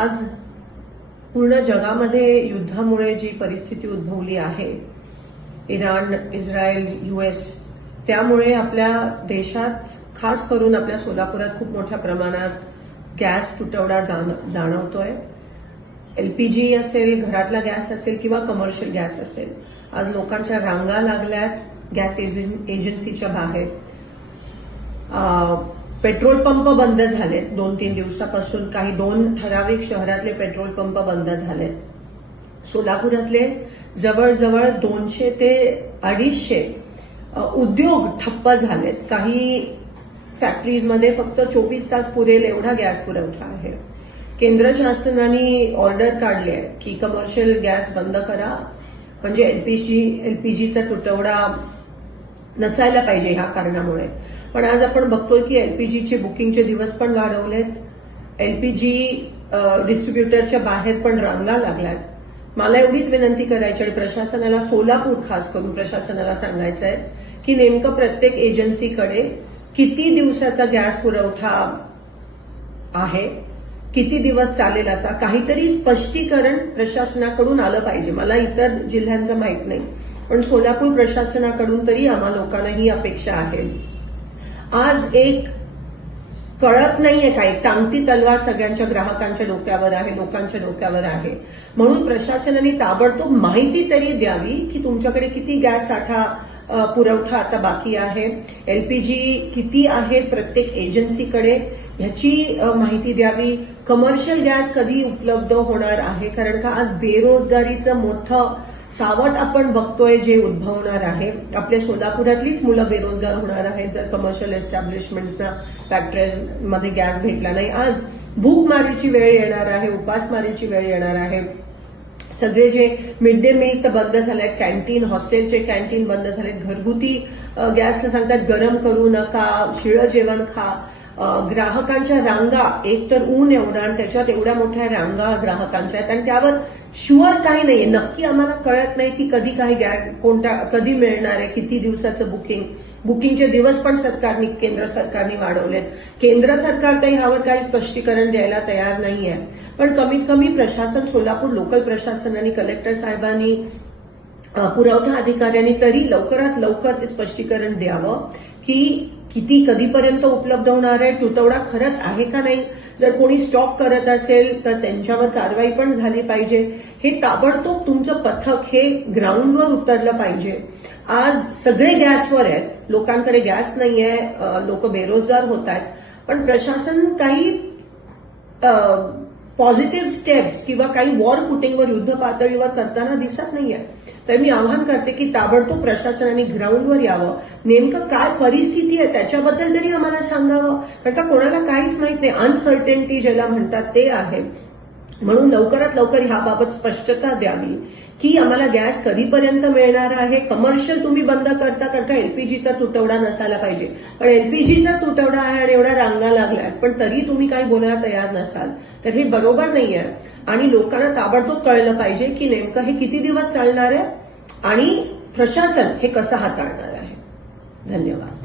आज पूर्ण जगामध्ये युद्धामुळे जी परिस्थिती उद्भवली आहे, इराण, इस्रायल, यूएस, त्यामुळे आपल्या देशात खास करून आपल्या सोलापुरात खूप मोठ्या प्रमाणात गॅस तुटवडा जाणवतोय. एलपीजी असेल, घरातला गॅस असेल किंवा कमर्शियल गॅस असेल, आज लोकांच्या रांगा लागल्यात गॅस एजन्सीच्या बाहेर. पेट्रोल पंप बंद झालेत 2-3 दिवसापासून. काही 2 ठराविक शहरातले पेट्रोल पंप बंद झालेत. सोलापुरातले जवळजवळ 200 ते 250 उद्योग ठप्प झालेत. काही फॅक्टरीजमध्ये फक्त 24 तास पुरेल एवढा गॅस पुरवठा आहे. केंद्र शासनाने ऑर्डर काढली आहे की कमर्शियल गॅस बंद करा, म्हणजे एलपीजीचा तुटवडा नसायला पाहिजे ह्या कारणामुळे. पण आज आपण बघतोय की एलपीजीचे बुकिंगचे दिवस पण वाढवलेत. एलपीजी डिस्ट्रीब्युटरच्या बाहेर पण रांगा लागल्यात. मला एवढीच विनंती करायची आणि प्रशासनाला, सोलापूर खास करून प्रशासनाला सांगायचं आहे की नेमकं प्रत्येक एजन्सीकडे किती दिवसाचा गॅस पुरवठा आहे, किती दिवस चालेल, असा काहीतरी स्पष्टीकरण प्रशासनाकडून आलं पाहिजे. मला इतर जिल्ह्यांचं माहित नाही, पण सोलापूर प्रशासनाकडून तरी आम्हा लोकांना ही अपेक्षा आहे. आज एक कळत नाहीये, काही टांगती तलवार सगळ्यांच्या ग्राहकांच्या डोक्यावर आहे, लोकांच्या डोक्यावर आहे. म्हणून प्रशासनाने ताबडतोब माहिती तरी द्यावी की तुमच्याकडे किती गॅस साठा पुरवठा आता बाकी आहे, एलपीजी किती आहे प्रत्येक एजन्सीकडे, ह्याची माहिती द्यावी. कमर्शियल गॅस कधी उपलब्ध होणार आहे, कारण का आज बेरोजगारीचं मोठं सावट आपण बघतोय जे उद्भवणार आहे. आपल्या सोलापुरातलीच मुलं बेरोजगार होणार आहेत जर कमर्शियल एस्टॅब्लिशमेंट्सना, फॅक्टरीजमध्ये गॅस भेटला नाही. आज भूकमारीची वेळ येणार आहे, उपासमारीची वेळ येणार आहे. सगळे जे मिड डे मील्स तर बंद झालेत, कॅन्टीन, हॉस्टेलचे कॅन्टीन बंद झालेत. घरगुती गॅसला सांगतात गरम करू नका, शिळं जेवण खा. ग्राहकांच्या रांगा, एक तर ऊन एवढा आणि त्याच्यात एवढ्या मोठ्या रांगा ग्राहकांच्या आहेत आणि त्यावर शुअर काही नाहीये. नक्की आम्हाला कळत नाही की कधी काही कधी मिळणार आहे, किती दिवसाचं बुकिंगचे दिवस पण केंद्र सरकारने वाढवलेत. केंद्र सरकार तर ह्यावर काही स्पष्टीकरण द्यायला तयार नाहीये. पण कमीत कमी प्रशासन, सोलापूर लोकल प्रशासनाने, कलेक्टर साहेबांनी, पुरवठा अधिकाऱ्यांनी तरी लवकरात लवकर ते स्पष्टीकरण द्यावं की किती कधीपर्यंत उपलब्ध होणार आहे, तुटवडा खरंच आहे का नाही. जर कोणी स्टॉक करत असेल तर त्यांच्यावर कारवाई पण झाली पाहिजे. हे ताबडतोब तुमचं पथक हे ग्राउंडवर उतरलं पाहिजे. आज सगळे गॅसवर आहेत, लोकांकडे गॅस नाहीये, लोक बेरोजगार होत आहेत, पण प्रशासन काही पॉझिटिव्ह स्टेप्स किंवा काही वॉर फुटिंगवर, युद्ध पातळीवर करताना दिसत नाहीये. तर मी आवाहन करते की ताबडतोब प्रशासनाने ग्राउंडवर यावं. नेमकं काय परिस्थिती आहे त्याच्याबद्दल तरी आम्हाला सांगावं, कारण का कोणाला काहीच माहित नाही. अनसर्टेनिटी ज्याला म्हणतात ते आहे. म्हणून लवकरात लवकर ह्याबाबत स्पष्टता द्यावी की आम्हाला गॅस कधीपर्यंत मिळणार आहे. कमर्शियल तुम्ही बंद करता, कारण का एलपीजीचा तुटवडा नसायला पाहिजे, पण एलपीजीचा तुटवडा आहे आणि एवढ्या रांगा लागल्यात, पण तरी तुम्ही काही बोलायला तयार नसाल, तर हे बरोबर नाहीये. आणि लोकांना ताबडतोब कळलं पाहिजे की नेमकं हे किती दिवस चालणार आहे आणि प्रशासन हे कसं हाताळणार आहे. धन्यवाद.